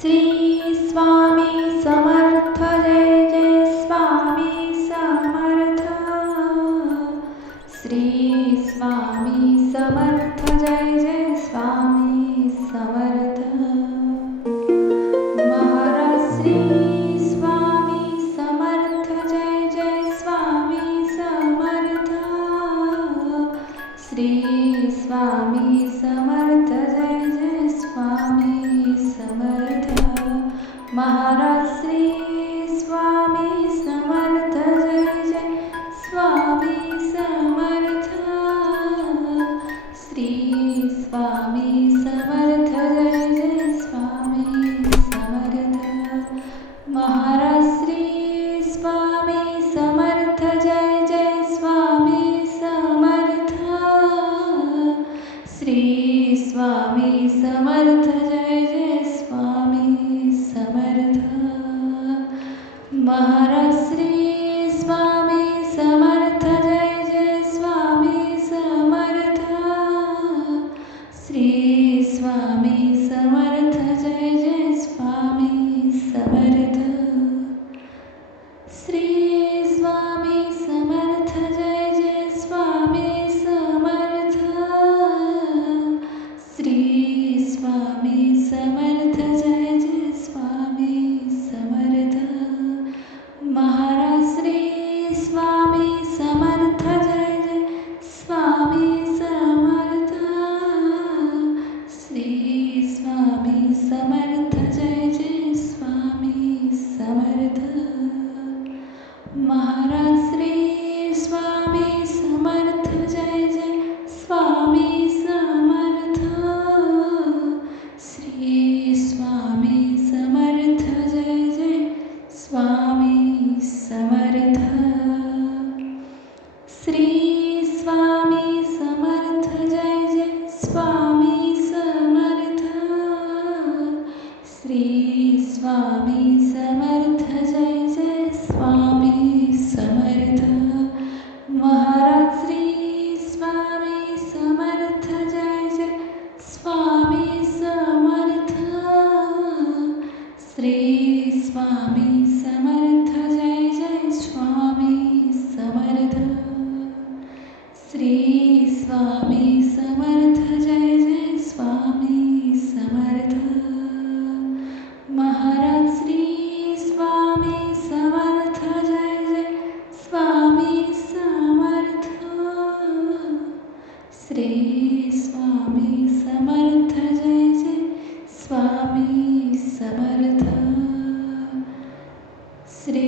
Shri Swami Samarth Jai Jai Swami Samarth. Shri Swami Samarth Jai Jai Swami Samarth. Maharaj Shri Swami Samarth Jai Jai Swami Samarth. Shri Swami Samarth Jai Jai Swami Samarth. Maharaj Shri Swami Samarth Jai Jai Swami Samarth. Shri Swami Samarth Jai Jai Swami Samarth. Maharaj Shri Swami Samarth Jai Jai Swami Samarth. Shri Swami Samarth Jai Jai Swami Samarth. Maharaj Shri Swami Samarth Jai Jai Swami Samarth. Shri Swami Samarth Jai Jai Swami Samarth. Shri Swami Samarth Jai Jai Swami Samarth. Shri Swami Samarth Jai Jai Swami Samarth. Maharaj Shri Swami Samarth Jai Jai Swami Samarth. Shri Swami Samarth Jai Jai Swami Samarth. Maharaj Shri Swami Samarth Jai Jai Swami Samarth. Shri Swami Samarth Jai Jai Swami Samarth. Shri Swami Samarth Jai Jai Swami Samarth. Shri Swami Samarth Jai Jai Swami Samarth. Maharaj Shri Swami Samarth Jai Jai Swami Samarth. Shri Swami Samarth Jai Jai Swami Samarth. Shri Swami Samarth Jai Jai Swami Samarth. Maharaj Shri Swami Samarth Jai Jai Swami Samarth. Shri Swami Samarth Jai Jai Swami Samarth. Shri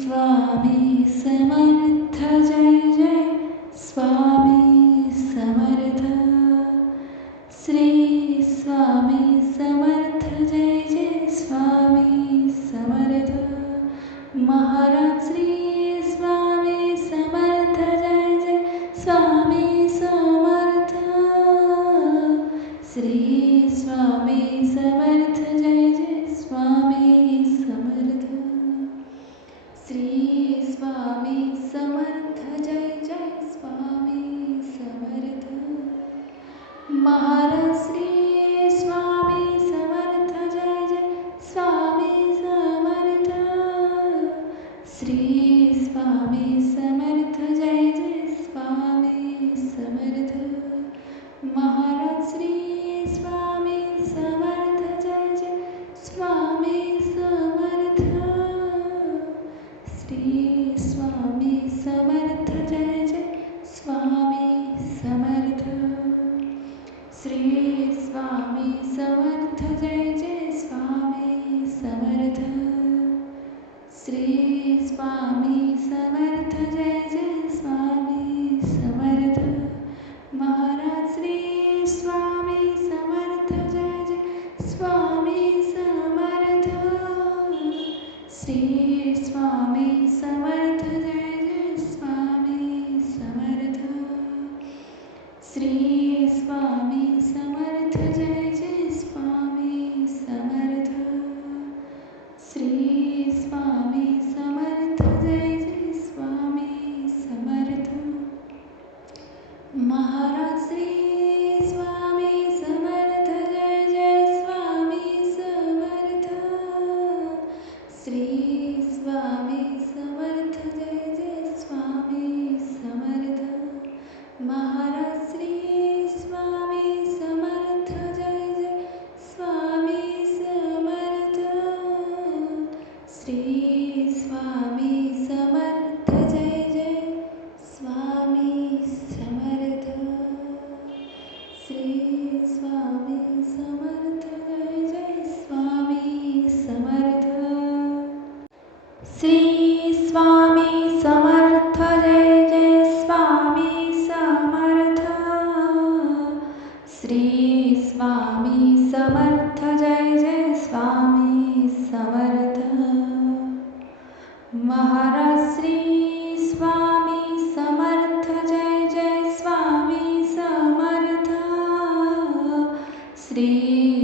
Swami Samarth Jai Jai Swami Samarth. Shri Swami Samarth Jai Jai Swami Samarth. Maharaj Shri Swami Samarth Jai Jai Swami Samarth. Shri Swami Samarth Jai Jai Swami Samarth. Shri Swami Samarth Jai Jai Swami Samarth. Maharaj Shri Swami Samarth Jai Jai Swami Samarth. Shri Swami Samarth Jai Jai Swami Samarth. Maharaj Shri Swami Samarth Jai Jai Swami Samarth. Shri Swami Samarth Jai Jai Swami Samarth. Shri Swami Samarth Jai Jai Swami Samarth. Shri Swami Samarth Jai Jai Swami Samarth. Maharaj Shri Swami Samarth Jai Jai Swami Samarth. Shri Swami Samarth Jai Jai Swami Samarth Maharaj Shri Swami Samarth Jai Jai Swami Samarth Shri Swami Samarth Jai Jai Swami Samarth Shri Swami Samarth Jai Jai Swami Samarth Shri Swami Samarth Jai Jai Swami Samarth Shri Swami Samarth Jai Jai Swami Samarth Maharaj Shri Swami Samarth Jai Jai Swami Samarth Shri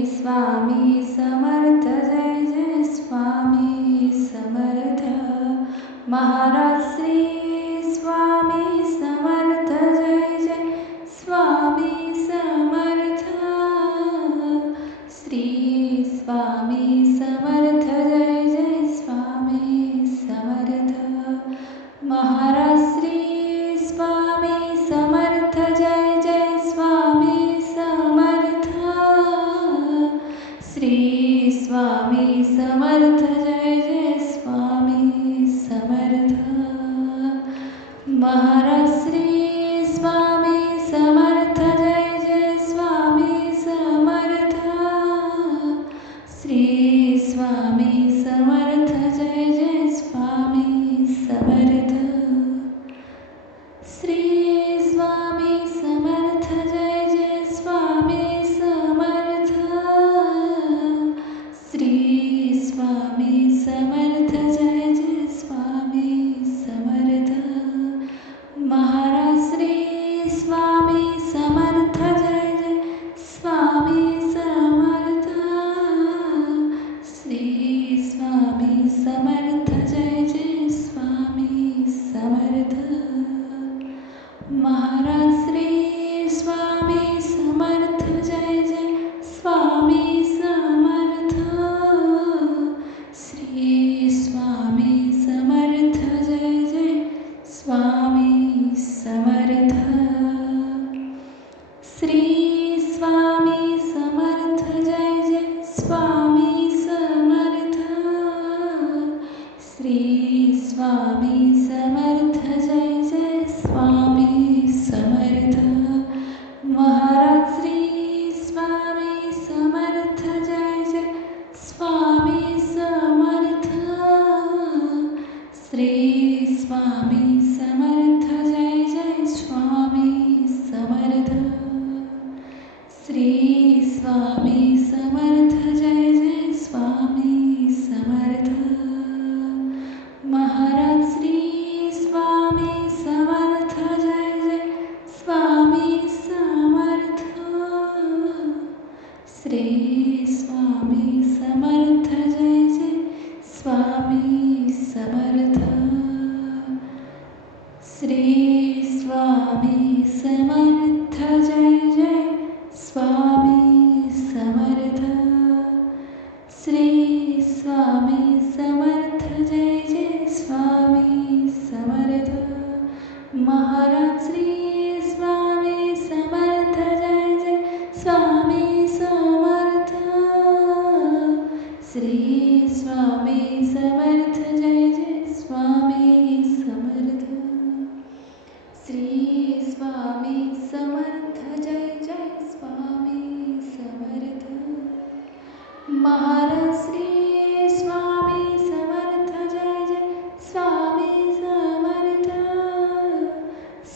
Swami Samarth Jai Jai Swami Samarth Maharaj Shri Swami Samarth Jai Jai Swami Samarth Shri Swami Samarth Jai Jai Swami Samarth Maharaj Shri Swami Samarth Jai Jai Swami Samarth Shri Swami Samarth Jai Jai Swami Samarth Maharaj Shri Swami Samarth Jai Jai Swami Samarth Shri Swami Samarth Jai Jai Swami Samarth Shri Swami Samarth Jai Jai Swami Samarth Shri Swami Samarth Jai Jai Swami Samarth Maharaj Shri Swami Samarth Jai Jai Swami Samarth Shri Swami Samarth Jai Jai Swami Samarth Maharaj Shri Swami Samarth Jai Jai Swami Samarth Shri Swami Samarth Jai Jai Swami Samarth Shri Swami Samarth Jai Jai Swami Samarth Shri Swami Samarth Jai Jai Swami Samarth Maharaj Shri Swami Samarth Jai Jai Swami Samarth Shri Swami Samarth Jai Jai Swami Samarth Shri Swami Samarth Jai Jai Swami Samarth Maharaj Shri Swami Samarth Jai Jai Swami Samarth Shri Swami Samarth Jai Jai Swami Samarth Shri Swami Samarth Jai Jai Swami Samarth Shri Swami Samarth Jai Jai Swami Samarth Maharaj Shri Swami Samarth Jai Jai Swami Samarth Shri Swami Samarth Jai Jai Swami Samarth Shri Swami Samarth Jai Jai Swami Samarth Maharaj Shri Swami Samarth Jai Jai Swami Samarth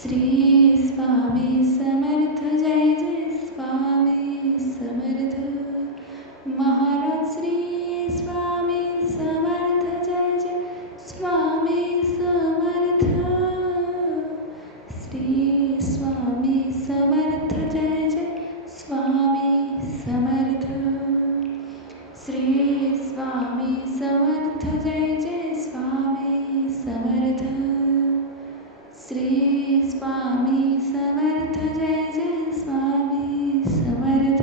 Shri Swami Samarth Jai Jai Swami Samarth Maharaj Shri Swami Samarth Jai Jai Swami Samarth Shri Swami Samarth Jai Jai Swami Samarth Shri Swami Samarth Jai Jai Swami Samarth Shri Swami Samarth Jai Jai Swami Samarth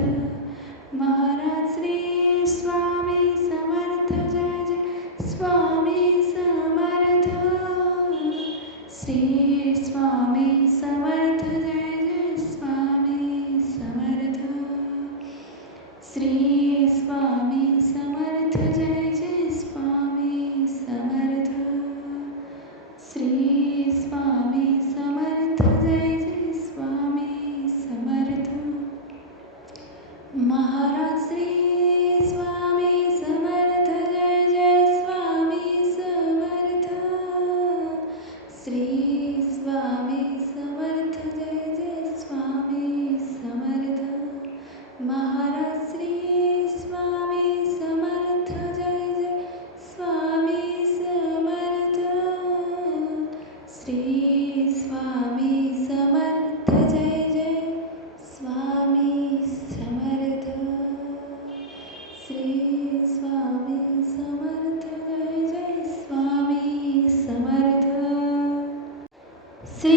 Maharaj Shri Swami Samarth Jai Jai Swami Samarth Jai Jai Swami Samarth. Shri Swami Samarth Jai Jai Swami Samarth. Shri Swami Samarth Jai Jai Swami Samarth. Maharaj Shri Swami Samarth Jai Jai Swami Samarth. Shri Swami Samarth Jai Jai Swami Samarth. Maharaj Shri Swami Samarth Jai Jai Swami Samarth. Shri Swami Samarth Jai Jai Swami Samarth. Shri Swami Samarth Jai Jai Swami Samarth. Shri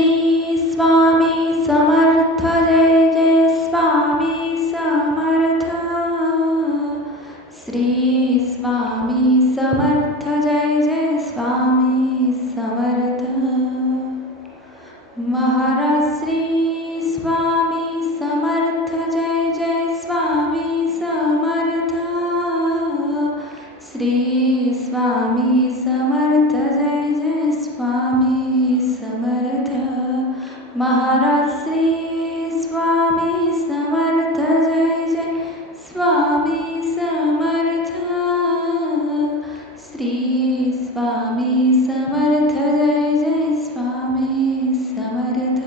Swami Samarth Jai Jai Swami Samarth. Shri Swami Samarth Jai Jai Swami Samarth. Maharaj Shri Swami Samarth Jai Jai Swami Samarth. Shri Swami Samarth Jai Jai Swami Samarth. Maharaj Shri Swami Samarth Jai Jai Swami Samarth. Shri Swami Samarth Jai Jai Swami Samarth.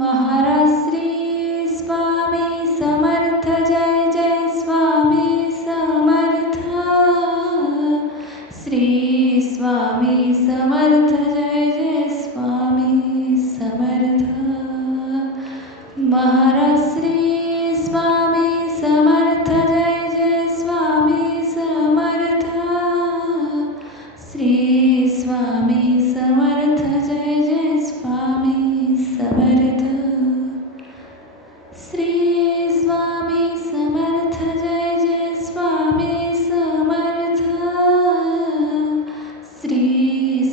Maharaj Shri Swami Samarth Jai Jai Swami Samarth. Shri Swami Samarth Jai Jai Swami Samarth. Maharaj Shri Swami Samarth Jai Jai Swami Samarth. Shri Swami Samarth Jai Jai Swami Samarth. Shri Swami Samarth Jai Jai Swami Samarth. Shri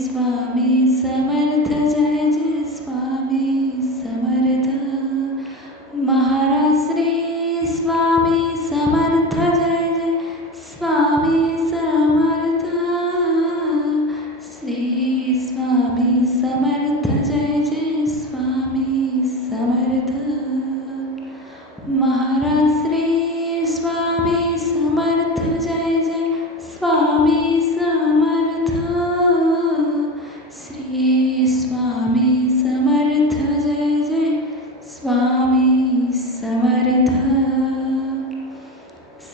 Swami Samarth Jai Jai Swami Samarth. Maharaj Shri Swami Samarth Jai Jai Swami Samarth. Shri Swami Samarth Jai Jai Swami Samarth. Maharaj Shri Swami Samarth Jai Jai Swami Samarth. Shri Swami Samarth Jai Jai Swami Samarth.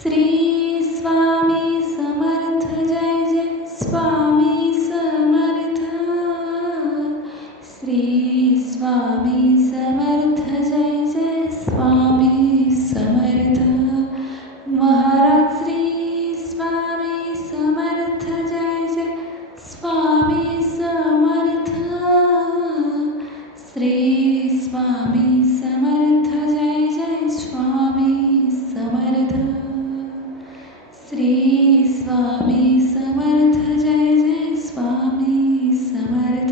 Shri Swami Samarth Jai Jai Swami Samarth. Shri Swami Samarth Jai Jai Swami Samarth. Maharaj Shri Swami Samarth Jai Jai Swami Samarth. Shri Swami Samarth Jai Jai Swami Samarth. Shri Swami Samarth Jai Jai Swami Samarth.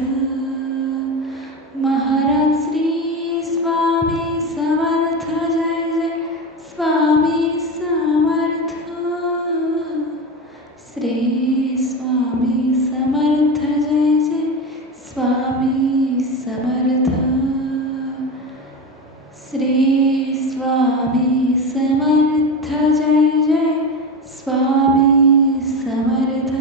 Maharaj Shri Swami Samarth Jai Jai Swami Samarth. Shri Swami Samarth Jai Jai Swami Samarth. Shri Swami Samarth Jai Jai Swami Samarth.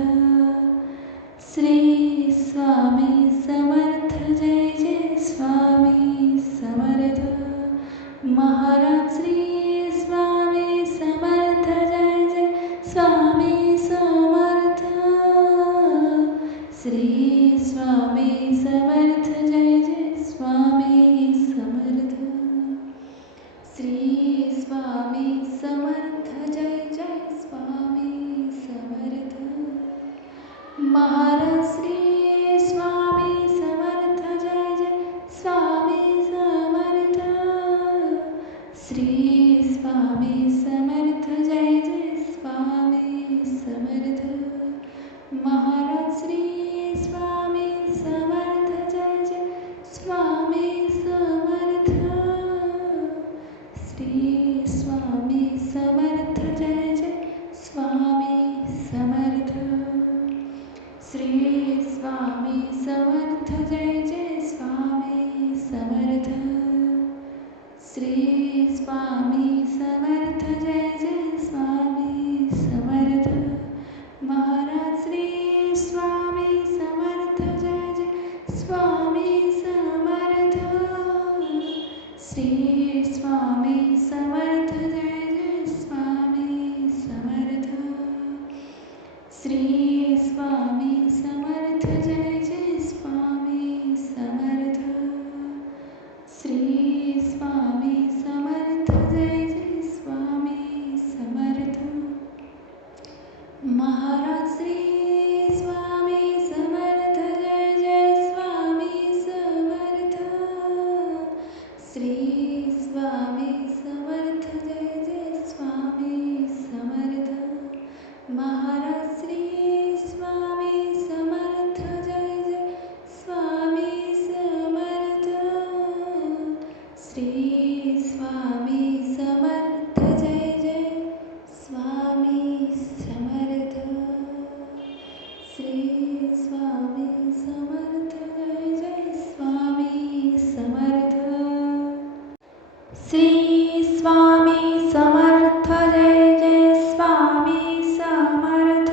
Shri Swami Samarth Jai Jai Swami Samarth. Maharaj Shri Swami Samarth Jai Jai Swami Samarth. Shri Swami Samarth Jai Jai Swami Samarth. Shri Swami Samarth Jai Jai Swami Samarth. Maharaj Shri Swami Samarth Jai Jai Swami Samarth. Shri Swami Samarth Jai Jai Swami Samarth. Maharaj Shri Swami Samarth Jai Jai Swami Samarth Jai Jai Swami Samarth. Shri Swami Samarth Jai Jai Swami Samarth. Maharaj Shri Swami Samarth Jai Jai Swami Samarth. Shri Swami Samarth Jai Jai Swami Samarth. Shri Swami Samarth Jai Jai Swami Samarth. Shri Swami Samarth Jai Jai Swami Samarth. Maharaj Shri Swami Samarth Jai Jai Swami Samarth. Shri Swami Samarth Jai Jai Swami Samarth. Maharaj Shri Swami Samarth Jai Jai Swami Samarth. Shri Swami Samarth Jai Jai Swami Samarth. Shri Swami Samarth Jai Jai Swami Samarth. Shri Swami Samarth Jai Jai Swami Samarth.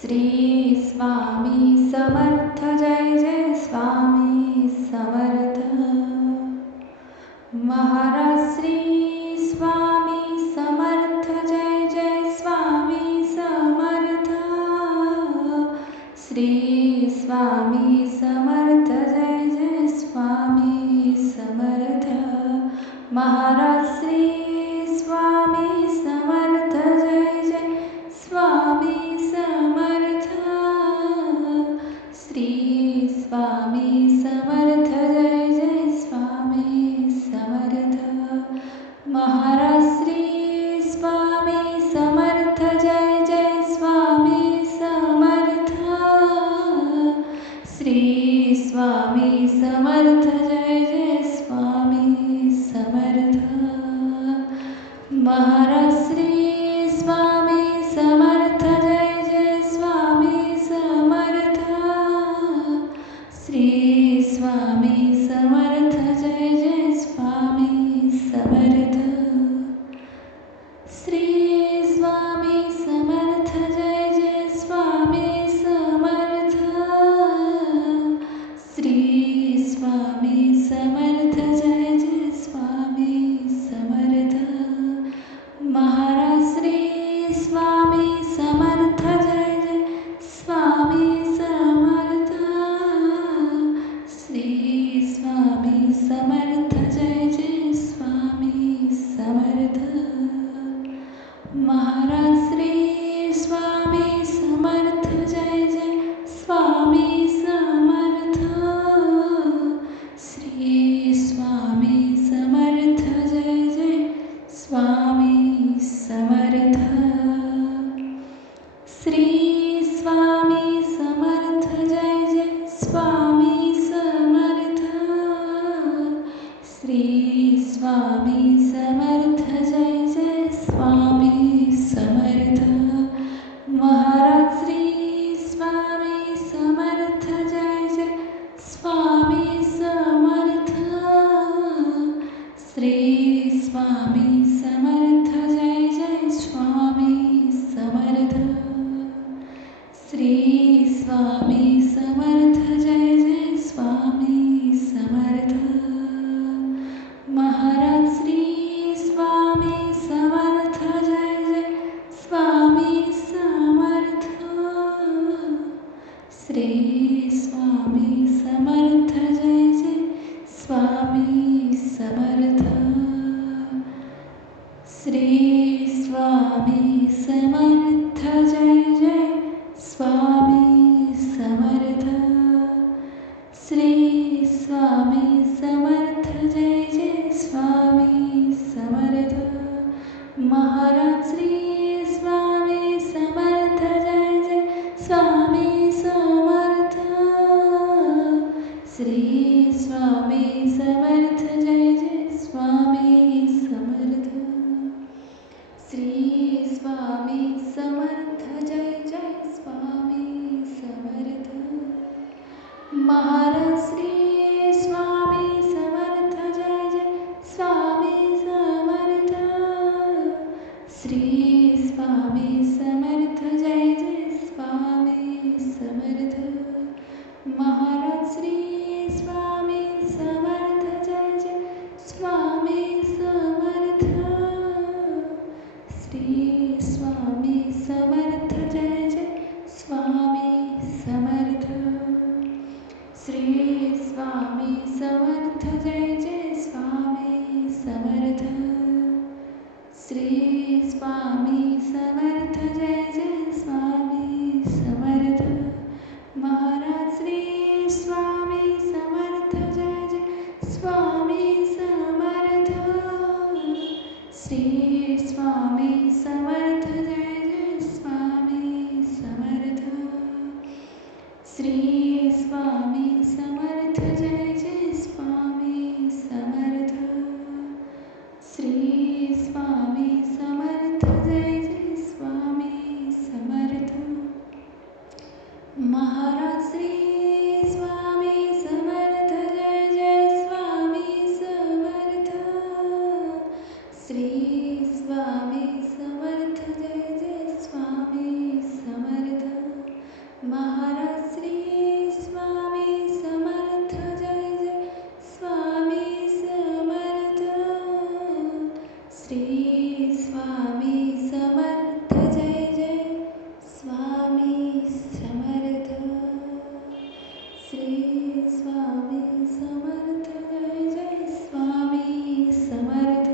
Shri Swami Samarth Jai Jai Swami Samarth. Maharaj Shri Swami Samarth Jai Jai Swami Samarth. Shri Swami Samarth Jai Jai Swami Samarth. Maharaj Shri Swami Samarth Jai Jai Swami Samarth. Shri Swami Samarth Jai Jai Swami Samarth. Maharaj Shri Swami Samarth Jai Jai Swami Samarth. Shri Swami Samarth Jai Jai Swami Samarth. Maharaj Shri Swami Samarth Jai Jai Swami Samarth. Shri Swami Samarth Jai Jai Swami Samarth. Shri Swami Samarth Jai Jai Swami Samarth. Shri Swami Samarth Jai Jai Swami Samarth. Maharaj Shri Swami Samarth Jai Jai Swami Samarth. Shri Swami Samarth Jai Jai Swami Samarth. Maharaj Shri Swami Samarth Jai Jai Swami Samarth. Shri Swami Samarth Jai Jai Swami Samarth. Shri Swami Samarth Jai Jai Swami Samarth. Shri Swami Samarth Jai Jai Swami Samarth. Swami Samarth Jai Jai Swami Samarth Maharaj Shri Swami Samarth Jai Jai Swami Samarth Shri Swami Samarth Jai Jai Swami Samarth Shri Swami Samarth Jai Jai Swami Samarth Shri Swami Samarth Jai Jai Swami Samarth Maharaj Shri Swami Samarth Jai Jai Swami Samarth Shri Swami Samarth Jai Jai Swami Samarth Shri Swami Samarth Jai Jai Swami Samarth Shri Swami Samarth Jai Jai Swami Samarth Maharaj Shri Swami Samarth Jai Jai Swami Samarth Shri Swami Samarth Jai Jai Swami Samarth Maharaj Shri Swami Samarth Jai Jai Swami Samarth Shri Swami Samarth Jai Jai Swami Samarth Shri Swami Samarth Jai Jai Swami Samarth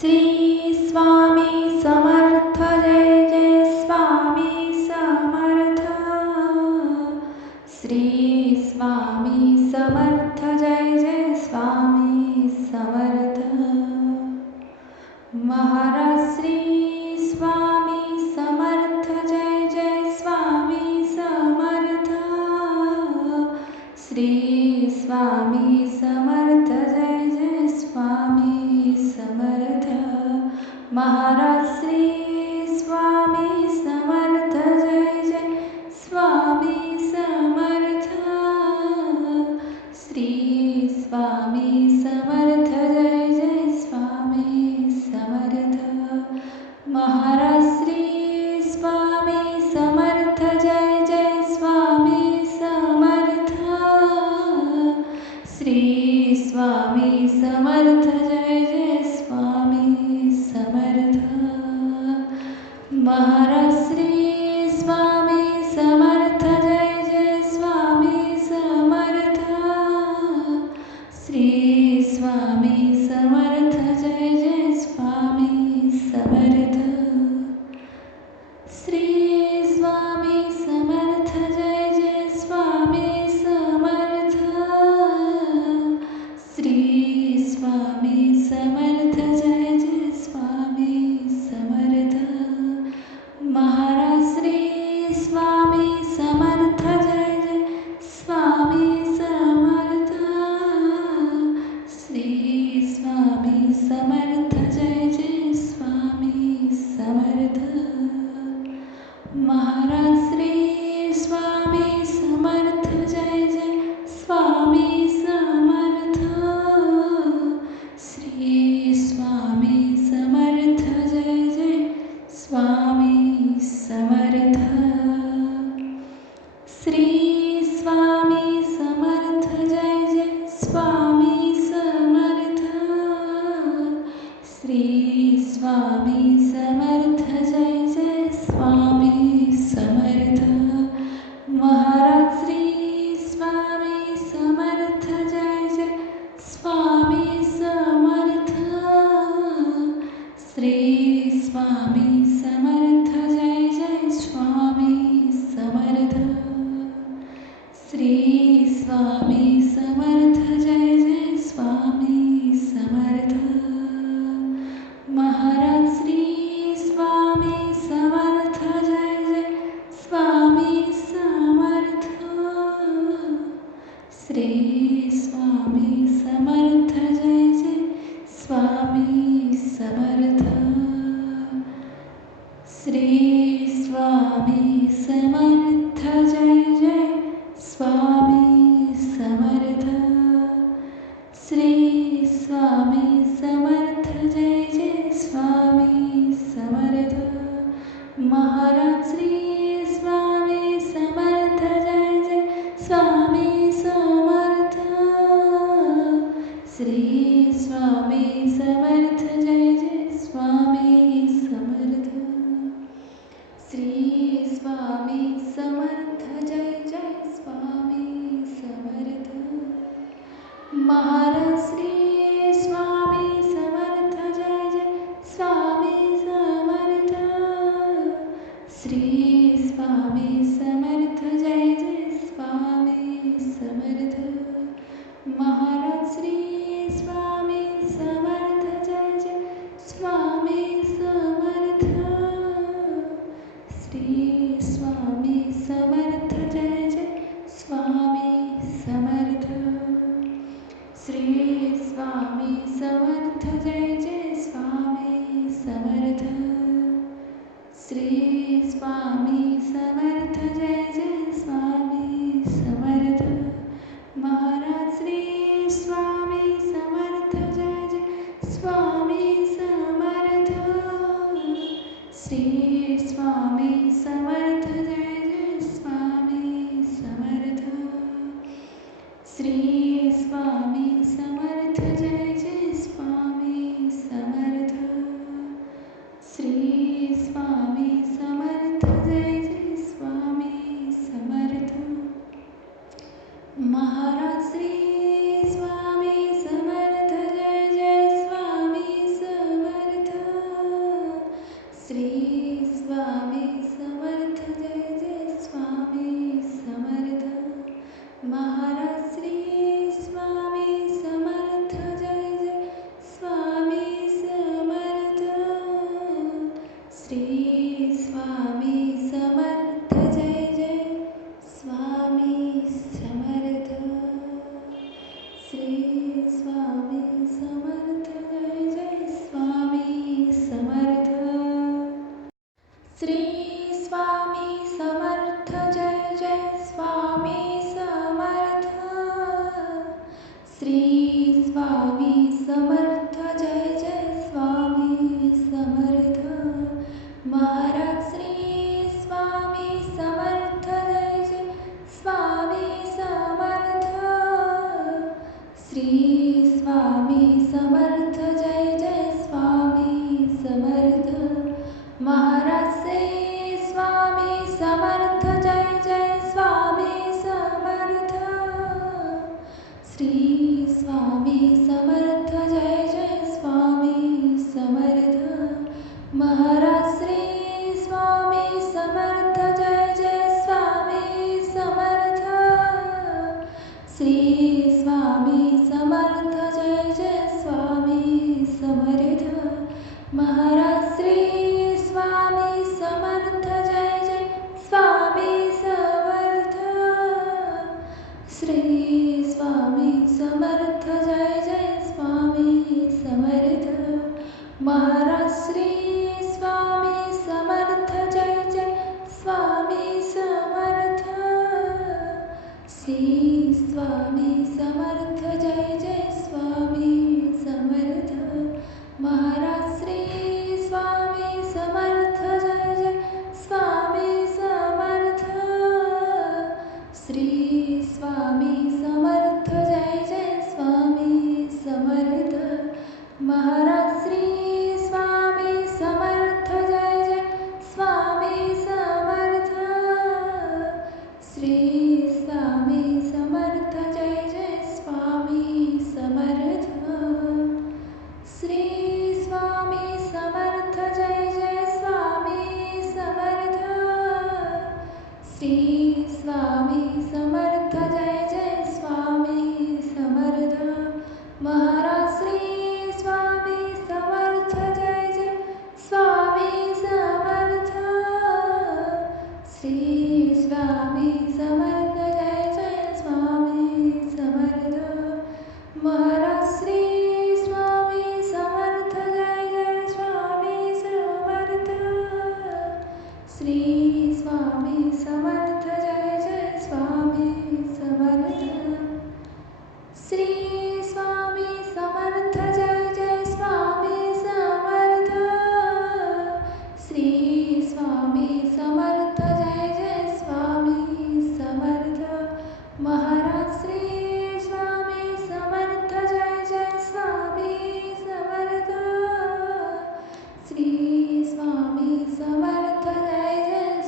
Shri Swami Samarth Jai Jai Swami Samarth Shri Swami Samarth Jai Jai Swami Samarth Maharaj Shri Swami Samarth Jai Jai Swami Samarth Shri Swami Samarth Jai Jai Swami Samarth Maharaj Shri Swami Samarth Jai Jai Swami Samarth Shri Swami Samarth Jai Jai Swami Samarth Maharaj Shri Swami Samarth Jai Jai Swami Samarth Shri Swami Samarth Jai Jai Swami Samarth Maharaj Shri Swami Samarth Jai Jai Swami Samarth Shri Swami Samarth Jai Jai Swami Samarth Shri Swami Samarth Jai Jai Swami Samarth Shri Swami Samarth Jai Jai Swami Samarth Shri Swami Samarth Jai Jai Swami Samarth. Shri Swami Samarth Jai Jai Swami Samarth. Shri Swami Samarth Jai Jai Swami Samarth. Maharaj Shri Swami Samarth Jai Jai Swami Samarth. Shri Swami Samarth Jai Jai Swami Samarth. Maharaj Shri Swami Samarth Jai Jai Swami Samarth. Shri Swami Samarth Jai Jai Swami Samarth. Shri Swami Samarth Jai Jai Swami Samarth. Shri Swami Samarth Jai Jai Swami Samarth. Shri Swami Samarth Jai Jai Swami Samarth. Maharaj Shri Swami Samarth Jai Jai Swami Samarth. Shri Swami Samarth Jai Jai Swami Samarth. Maharaj Shri Swami Samarth Jai Jai Swami Samarth. Shri Swami Samarth Jai Jai Swami Samarth. Maharaj Shri Swami Samarth Jai Jai Swami Samarth. Shri Swami Samarth Jai Jai Swami Samarth. Maharaj Shri Swami Samarth Jai Jai Swami Samarth. Shri Swami Samarth Jai Jai Swami Samarth. Maharaj Shri Swami Samarth Jai Jai Swami Samarth. Shri Swami Samarth Jai Jai Swami Samarth. Maharaj Shri Swami Samarth Jai Jai Swami Samarth. Shri Swami Samarth Jai Jai Swami Samarth. Maharaj Shri Swami Samarth Jai Jai Swami Samarth. Shri Swami Samarth Jai Jai Swami Samarth. Shri Swami Samarth Jai Jai Swami Samarth. Shri Swami Samarth Jai Jai Swami Samarth. Maharaj Shri Swami Samarth Jai Jai Swami Samarth. Shri Swami Samarth Jai Jai Swami Samarth. Maharaj Shri Swami Samarth Jai Jai Swami Samarth. Shri Swami Samarth Jai Jai Swami Samarth. Shri Swami Samarth Jai Jai Swami Samarth. Shri Swami Samarth Jai Jai Swami Samarth. Maharaj Shri Swami Samarth Jai Jai Swami Samarth. Shri Swami Samarth Jai Jai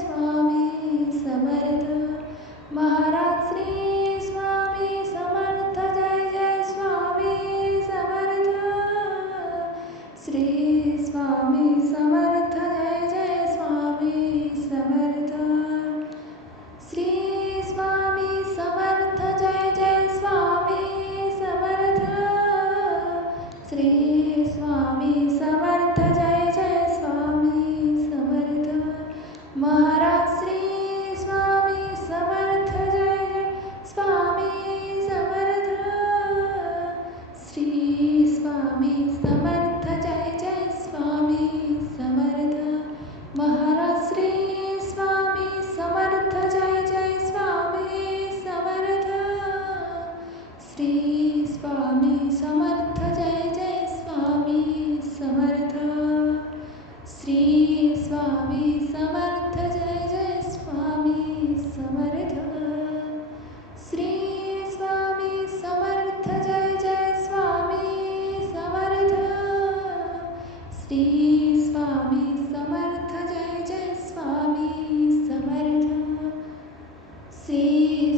Swami Samarth Jai Jai Swami Samarth. Shri Swami Samarth Jai Jai Swami Samarth. Shri Swami Samarth Jai Jai Swami Samarth. Shri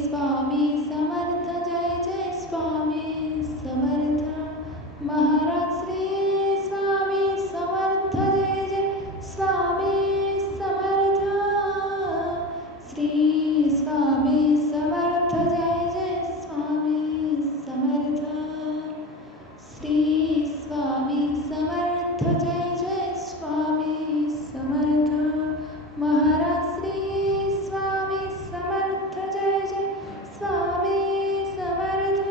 Swami Samarth Jai Jai Swami Samarth. Maharaj Shri Swami Samarth Jai Jai Swami Samarth. Shri Swami Samarth Jai Jai Swami Samarth. Shri Swami Samarth Jai Jai Swami Samarth. Maharaj Shri Swami Samarth Jai Jai Swami Samarth.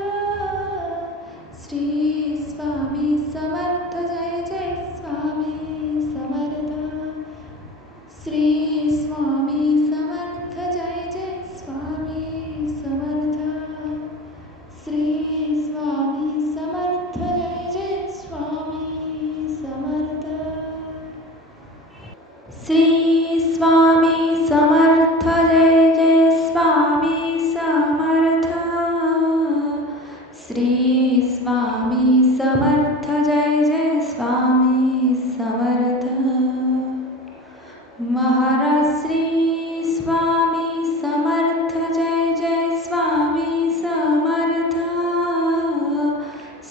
Shri Swami Samarth Jai Jai Swami Samarth. Shri Swami Samarth Jai Jai Swami Samarth. Shri Swami Samarth Jai Jai Swami Samarth. Shri Swami Samarth Jai Jai Swami Samarth. Shri Swami Samarth Jai Jai Swami Samarth. Maharaj Shri Swami Samarth Jai Jai Swami Samarth.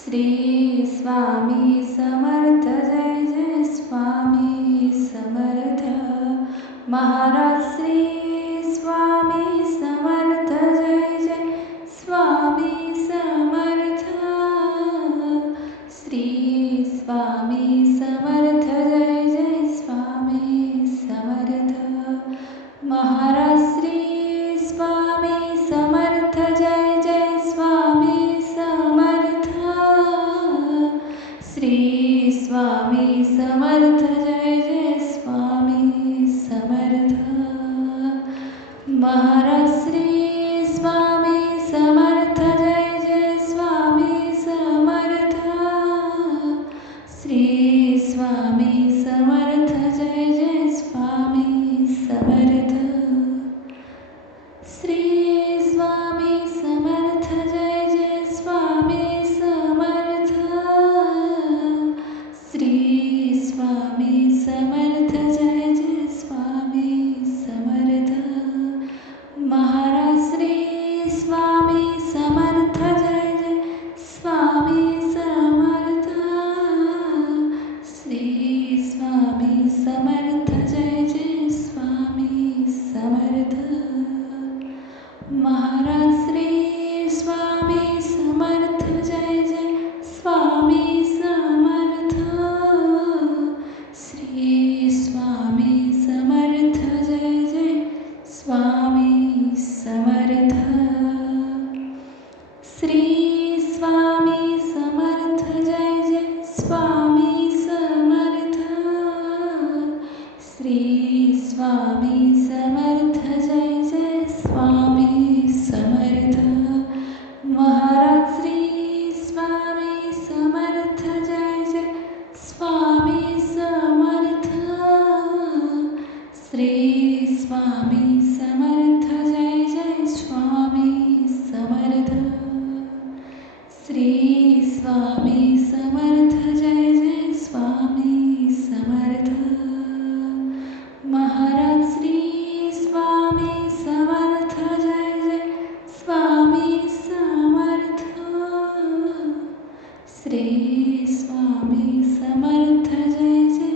Shri Swami Samarth Jai Jai Swami Samarth. Maharaj Shri Swami Samarth Jai Jai Swami Samarth. Shri Swami Samarth Jai Jai Swami Samarth. Maharaj Shri Swami Samarth Jai Jai Swami Samarth. Shri Swami Samarth Jai Jai Swami Samarth. Maharaj Shri Swami Samarth Jai Jai Swami Samarth. Shri Swami Samarth Jai Jai Swami Samarth. Shri Swami Samarth Jai Jai Swami Samarth. Shri Swami Samarth Jai Jai Swami Samarth. Maharaj Shri Swami Samarth Jai Jai Swami Samarth. Shri Swami Samarth Jai Jai Swami Samarth. Maharaj Shri Swami Samarth Jai Jai Swami Samarth. Shri Swami Samarth Jai Jai Swami Samarth. Shri Swami Samarth Jai Jai Swami Samarth. Shri Swami Samarth Jai Jai Swami Samarth. Maharaj Shri Swami Samarth Jai Jai Swami Samarth. Shri Swami Samarth Jai Jai Swami Samarth. Shri Swami Samarth Jai Jai Swami Samarth. Maharaj Shri Swami Samarth Jai Jai Swami Samarth. Shri Swami Samarth Jai Jai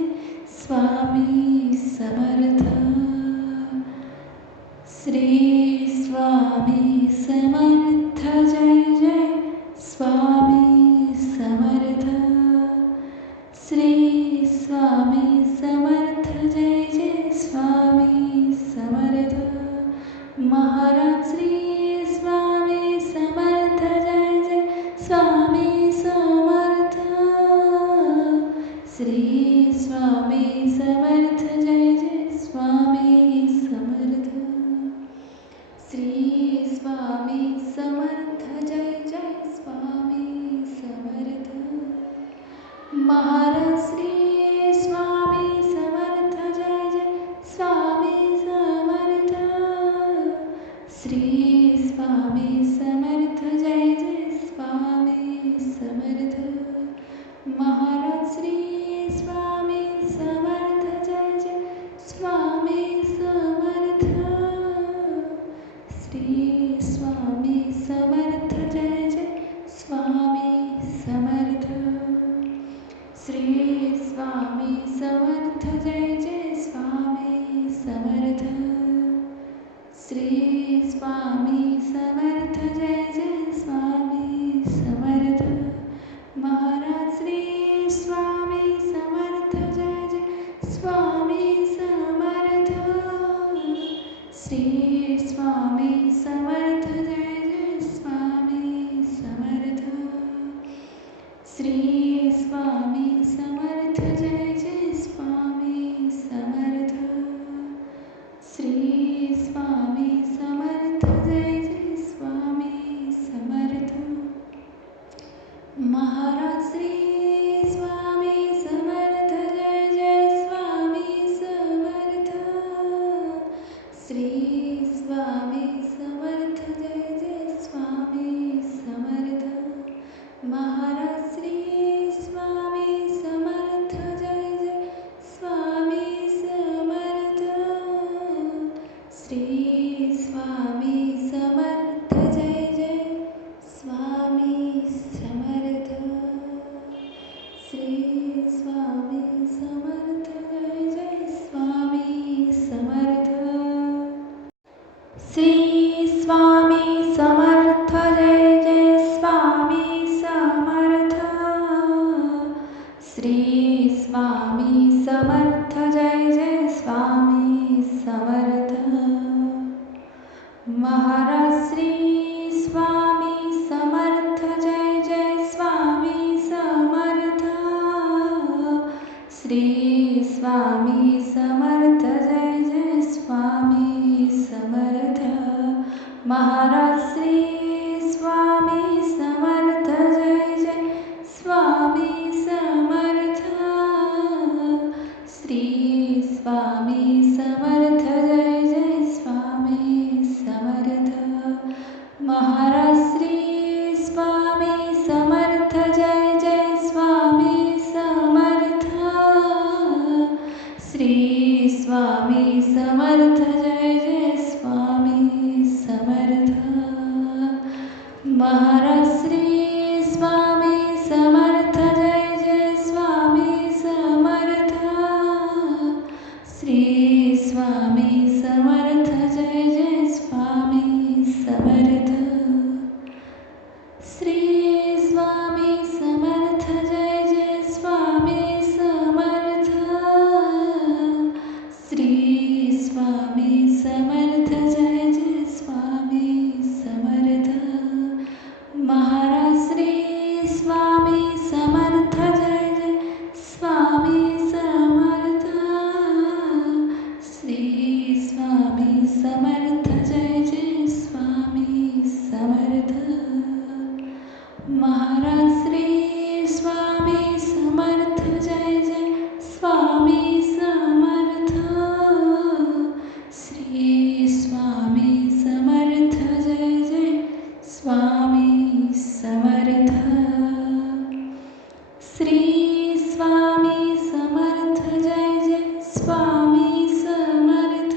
Swami Samarth. Shri Swami Samarth Jai Jai Swami Samarth. Shri Swami Samarth Jai Jai Swami Samarth. Maharaj Shri Swami Samarth Jai Jai Swami Samarth. Shri Swami Samarth Jai Jai Shri Swami Samarth Jai Jai Swami Samarth Maharaj Shri Swami Samarth Jai Jai Swami Samarth Shri Swami Samarth Jai Jai Swami Samarth Shri Swami Samarth Jai Jai Swami Samarth Shri Swami Samarth Jai Jai Swami Samarth Maharaj Shri Swami Samarth Jai Jai Swami Samarth Shri Swami Samarth Jai Jai Swami Samarth Shri Swami Samarth Jai Jai Swami Samarth Shri Swami Samarth Jai Jai Swami Samarth Maharaj Shri Swami Samarth Jai Jai Swami Samarth Shri Swami Samarth Jai Jai Swami Samarth Maharaj Shri Swami Samarth Jai Jai Swami Samarth Shri Swami Samarth Jai Jai Swami Samarth Shri Swami Samarth Jai Jai Swami Samarth Shri Swami Samarth Jai Jai Swami Samarth Shri Swami Samarth Jai Jai Swami Samarth Maharaj Shri Swami Samarth Jai Jai Swami Samarth Shri Swami Samarth Jai Jai Swami Samarth Maharaj Shri Swami Samarth Jai Jai Swami Samarth Shri Swami Samarth Jai Jai Swami Samarth Maharaj Shri Swami Samarth Jai Jai Swami Samarth Shri Swami Samarth Jai Jai Swami Samarth Maharaj Shri Swami Samarth Jai Jai Swami Samarth Shri Swami Samarth Jai Jai Swami Samarth Shri Swami Samarth Jai Jai Swami Samarth Shri Swami Samarth Jai Jai Swami Samarth Maharaj Shri Swami Samarth Jai Jai Swami Samarth Shri Swami Samarth Jai Jai Swami Samarth Maharaj Shri Swami Samarth Jai Jai Swami Samarth Shri Swami Samarth Jai Jai Swami Samarth Shri Swami Samarth Jai Jai Swami Samarth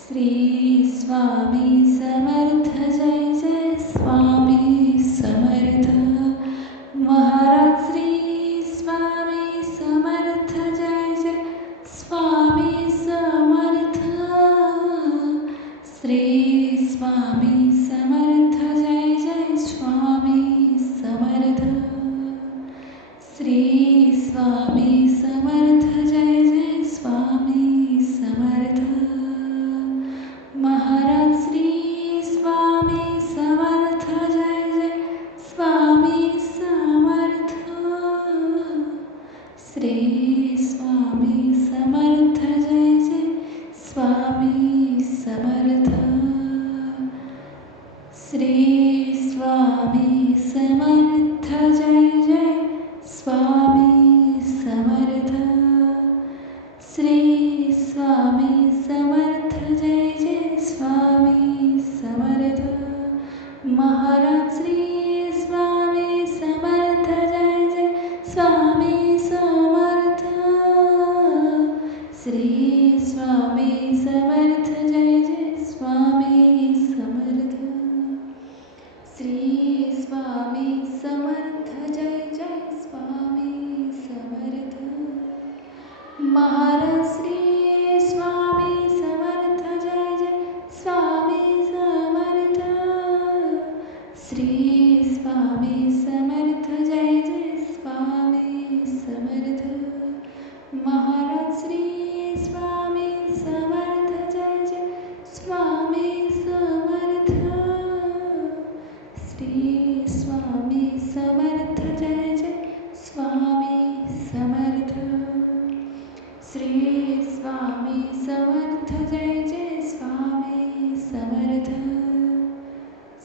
Shri Swami Samarth Jai Jai Swami Samarth Maharaj Shri Swami Samarth Jai Jai Swami Samarth Shri Swami Samarth Jai Jai Swami Samarth Shri Swami Samarth Jai Jai Swami Samarth Maharaj Shri Swami Samarth Jai Jai Swami Samarth Shri Swami Samarth Jai Jai Swami Samarth Shri Swami Samarth Jai Jai Swami Samarth Shri Swami Samarth Jai Jai Swami Samarth. Maharaj Shri Swami Samarth. Jai Jai Swami Samarth. Shri Swami Samarth. Jai Jai Swami Samarth. Shri Swami Samarth. Jai Jai Swami Samarth. Maharaj Shri Swami Samarth. Jai Jai Swami Samarth. Shri Swami Samarth. Jai Jai Swami Samarth. Maharaj Shri Swami Samarth. Jai Jai Swami Samarth. Shri Swami Samarth. Jai Jai Swami Samarth. Shri Swami Samarth. Jai Jai Swami Samarth.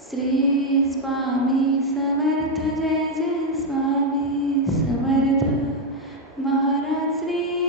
Shri Swami Samarth. Jai Jai Swami Samarth. Maharaj Shri